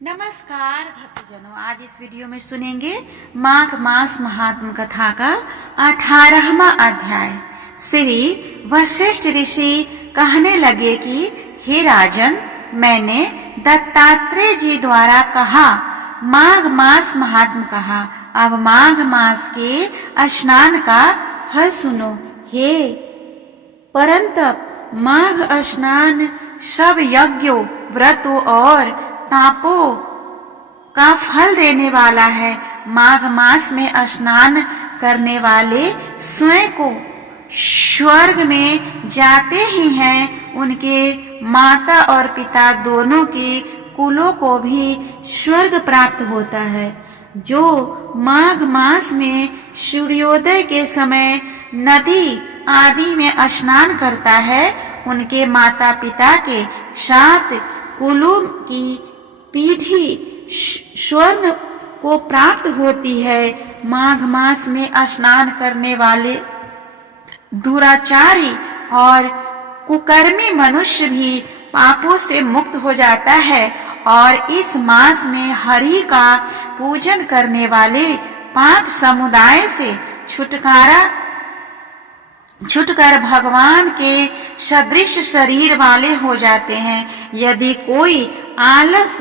नमस्कार भक्तजनों, आज इस वीडियो में सुनेंगे माघ मास महात्म कथा का 18वां अध्याय। श्री वशिष्ठ ऋषि कहने लगे कि हे राजन, मैंने दत्तात्रेय जी द्वारा कहा माघ मास महात्म कहा। अब माघ मास के स्नान का फल सुनो। हे परंतप, माघ स्नान सब यज्ञों, व्रतों और तापों का फल देने वाला है। माघ मास में स्नान करने वाले स्वयं को स्वर्ग में जाते ही हैं, उनके माता और पिता दोनों के कुलों को भी स्वर्ग प्राप्त होता है। जो माघ मास में सूर्योदय के समय नदी आदि में स्नान करता है, उनके माता पिता के 7 कुलों की पीढ़ी स्वर्ण को प्राप्त होती है। माघ मास में स्नान करने वाले दुराचारी और कुकर्मी मनुष्य भी पापों से मुक्त हो जाता है और इस मास में हरि का पूजन करने वाले पाप समुदाय से छुटकर भगवान के सदृश शरीर वाले हो जाते हैं। यदि कोई आलस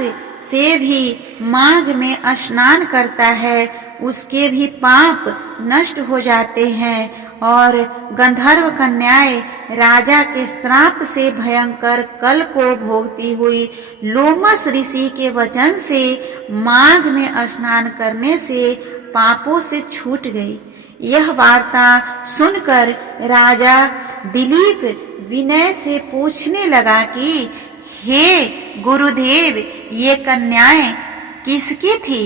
से भी माघ में स्नान करता है, उसके भी पाप नष्ट हो जाते हैं और गंधर्व कन्याएं राजा के श्राप से भयंकर कल को भोगती हुई लोमस ऋषि के वचन से माघ में स्नान करने से पापों से छूट गई। यह वार्ता सुनकर राजा दिलीप विनय से पूछने लगा कि हे गुरुदेव, ये कन्याएं किसकी थी?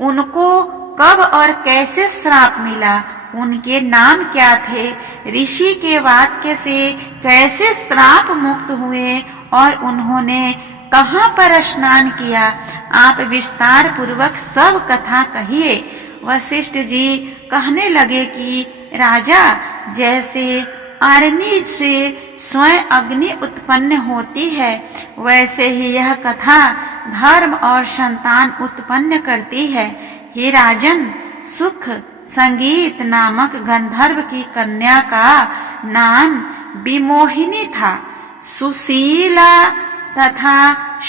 उनको कब और कैसे श्राप मिला? उनके नाम क्या थे? ऋषि के वाक्य से कैसे श्राप मुक्त हुए और उन्होंने कहाँ पर स्नान किया? आप विस्तार पूर्वक सब कथा कहिए। वशिष्ठ जी कहने लगे कि राजा, जैसे अग्नि से स्वयं अग्नि उत्पन्न होती है, वैसे ही यह कथा धर्म और संतान उत्पन्न करती है। हे राजन, सुख संगीत नामक गंधर्व की कन्या का नाम विमोहिनी था। सुशीला तथा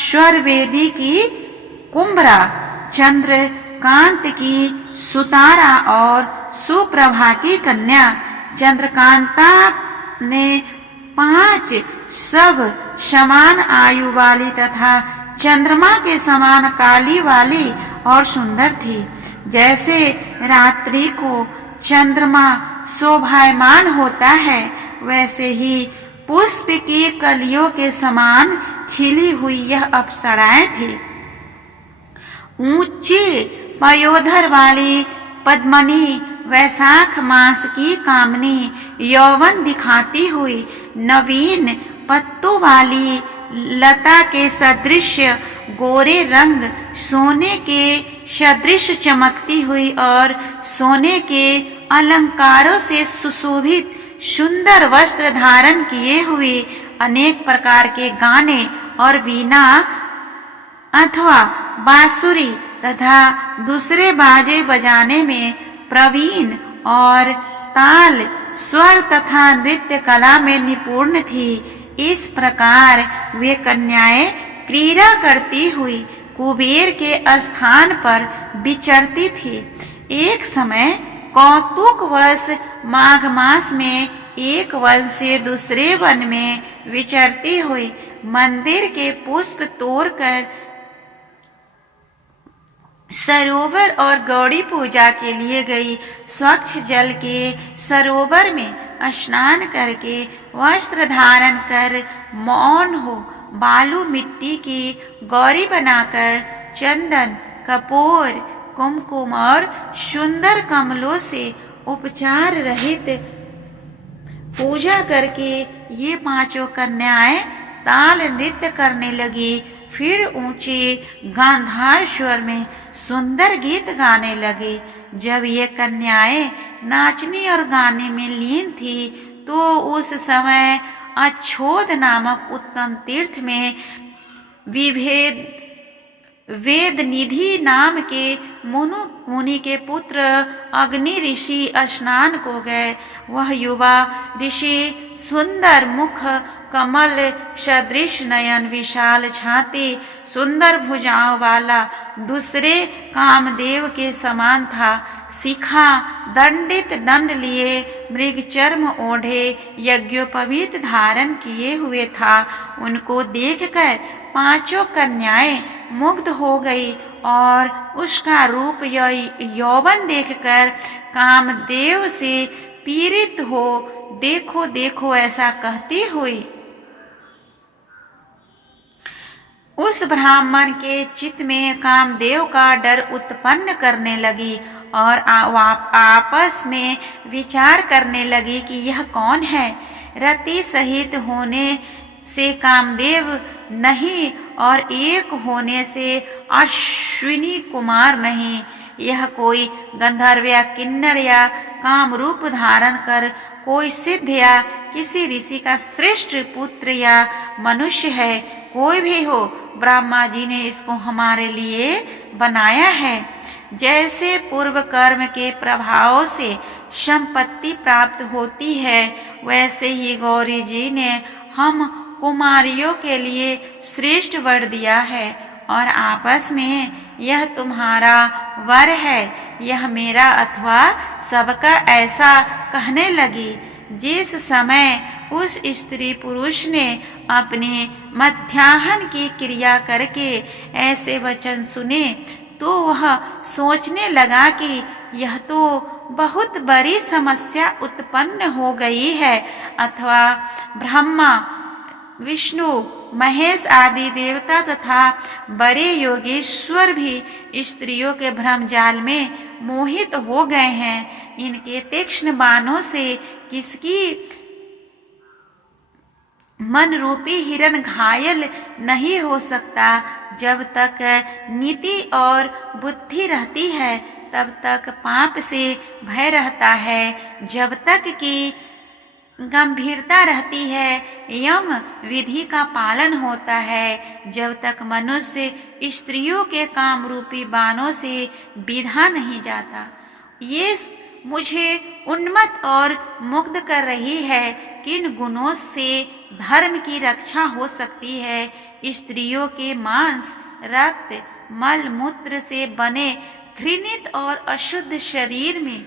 स्वरवेदी की कुंभरा, चंद्रकांत की सुतारा और सुप्रभा की कन्या चंद्रकांता ने 5 सब समान आयु वाली तथा चंद्रमा के समान काली वाली और सुंदर थी। जैसे रात्रि को चंद्रमा शोभायमान होता है, वैसे ही पुष्प की कलियों के समान खिली हुई यह अप्सराएं थी। ऊंचे पयोधर वाली पद्मनी, वैशाख मास की कामनी, यौवन दिखाती हुई नवीन पत्तों वाली लता के सदृश गोरे रंग, सोने के सदृश चमकती हुई और सोने के अलंकारों से सुशोभित सुंदर वस्त्र धारण किए हुए, अनेक प्रकार के गाने और वीणा अथवा बांसुरी तथा दूसरे बाजे बजाने में प्रवीण और ताल, स्वर तथा नृत्य कला में निपुण थी। इस प्रकार वे कन्याएं क्रीड़ा करती हुई कुबेर के स्थान पर विचरती थी। एक समय कौतुकवश माघ मास में एक वन से दूसरे वन में विचरती हुई मंदिर के पुष्प तोड़कर सरोवर और गौड़ी पूजा के लिए गई। स्वच्छ जल के सरोवर में स्नान करके वस्त्र धारण कर मौन हो बालू मिट्टी की गौरी बनाकर चंदन, कपूर, कुमकुम और सुंदर कमलों से उपचार रहित पूजा करके ये 5 कन्याएं ताल नृत्य करने लगी। फिर ऊंचे गांधार स्वर में सुंदर गीत गाने लगे। जब ये कन्याएं नाचने और गाने में लीन थी, तो उस समय अच्छोद नामक उत्तम तीर्थ में विभेद वेद निधि नाम के मुनि के पुत्र अग्नि ऋषि स्नान को गए। वह युवा ऋषि सुंदर मुख, कमल सदृश नयन, विशाल छाती, सुंदर भुजाओं वाला, दूसरे कामदेव के समान था। शिखा दंडित दंड लिए, मृग चर्म ओढ़े, यज्ञोपवीत धारण किए हुए था। उनको देखकर पांचों कन्याएं मुग्ध हो गई और उसका रूप यौवन देखकर कामदेव से पीड़ित हो देखो देखो ऐसा कहती हुई उस ब्राह्मण के चित्त में कामदेव का डर उत्पन्न करने लगी और आपस में विचार करने लगी कि यह कौन है। रति सहित होने से कामदेव नहीं और एक होने से अश्विनी कुमार नहीं। यह कोई गंधर्व या किन्नर या काम रूप धारण कर कोई सिद्ध या किसी ऋषि का श्रेष्ठ पुत्र या मनुष्य है। कोई भी हो, ब्रह्मा जी ने इसको हमारे लिए बनाया है। जैसे पूर्व कर्म के प्रभाव से संपत्ति प्राप्त होती है, वैसे ही गौरी जी ने हम कुमारियों के लिए श्रेष्ठ वर दिया है और आपस में यह तुम्हारा वर है, यह मेरा अथवा सबका, ऐसा कहने लगी। जिस समय उस स्त्री पुरुष ने अपने मध्याह्न की क्रिया करके ऐसे वचन सुने तो वह सोचने लगा कि यह तो बहुत बड़ी समस्या उत्पन्न हो गई है, अथवा ब्रह्मा, विष्णु, महेश आदि देवता तथा बड़े योगेश्वर भी स्त्रियों के भ्रमजाल में मोहित हो गए हैं। इनके तीक्ष्ण बाणों से किसकी मन रूपी हिरण घायल नहीं हो सकता। जब तक नीति और बुद्धि रहती है तब तक पाप से भय रहता है। जब तक कि गंभीरता रहती है यम विधि का पालन होता है। जब तक मनुष्य स्त्रियों के काम रूपी बाणों से विधा नहीं जाता। ये मुझे उन्मत्त और मुग्ध कर रही है। किन गुणों से धर्म की रक्षा हो सकती है? स्त्रियों के मांस, रक्त, मल मूत्र से बने घृणित और अशुद्ध शरीर में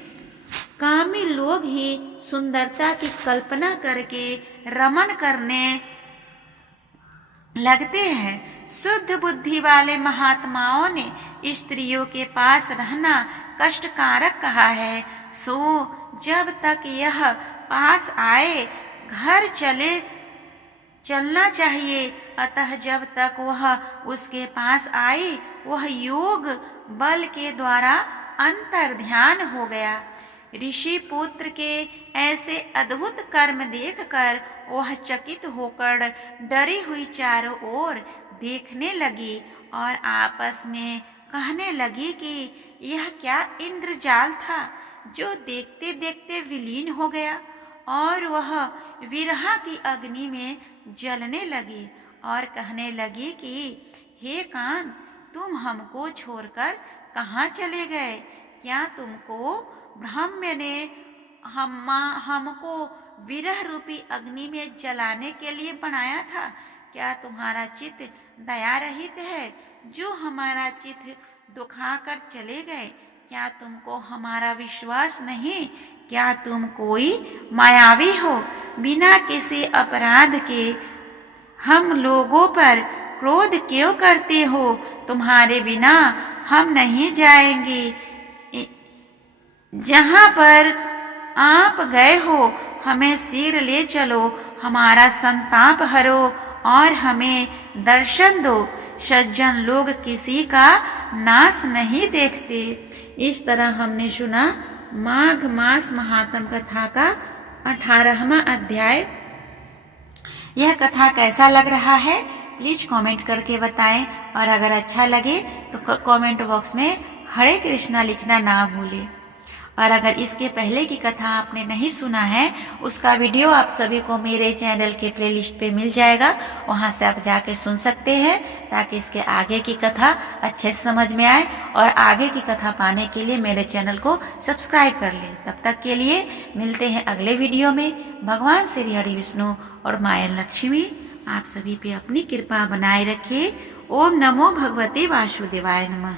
कामी लोग ही सुंदरता की कल्पना करके रमण करने लगते हैं। शुद्ध बुद्धि वाले महात्माओं ने स्त्रियों के पास रहना कष्टकारक कहा है। सो जब तक यह पास आए घर चलना चाहिए। अतः जब तक वह उसके पास आई वह योग बल के द्वारा अंतर ध्यान हो गया। ऋषि पुत्र के ऐसे अद्भुत कर्म देखकर वह चकित होकर डरी हुई चारों ओर देखने लगी और आपस में कहने लगी कि यह क्या इंद्रजाल था जो देखते देखते विलीन हो गया। और वह विरह की अग्नि में जलने लगी और कहने लगी कि हे कान, तुम हमको छोड़कर कहाँ चले गए? क्या तुमको ब्रह्म ने हमको विरह रूपी अग्नि में जलाने के लिए बनाया था? क्या तुम्हारा चित्त दया रहित है जो हमारा चित्त दुखाकर चले गए? क्या तुमको हमारा विश्वास नहीं? क्या तुम कोई मायावी हो? बिना किसी अपराध के हम लोगों पर क्रोध क्यों करते हो? तुम्हारे बिना हम नहीं जाएंगे। जहाँ पर आप गए हो हमें शीघ्र ले चलो, हमारा संताप हरो और हमें दर्शन दो। सज्जन लोग किसी का नाश नहीं देखते। इस तरह हमने सुना माघ मास महात्म कथा का 18वां अध्याय। यह कथा कैसा लग रहा है प्लीज कमेंट करके बताएं और अगर अच्छा लगे तो कमेंट बॉक्स में हरे कृष्णा लिखना ना भूलें। और अगर इसके पहले की कथा आपने नहीं सुना है, उसका वीडियो आप सभी को मेरे चैनल के प्लेलिस्ट पे मिल जाएगा, वहां से आप जाके सुन सकते हैं, ताकि इसके आगे की कथा अच्छे से समझ में आए। और आगे की कथा पाने के लिए मेरे चैनल को सब्सक्राइब कर ले। तब तक के लिए मिलते हैं अगले वीडियो में। भगवान श्री हरि विष्णु और माया लक्ष्मी आप सभी पे अपनी कृपा बनाए रखे। ओम नमो भगवते वासुदेवाय नमः।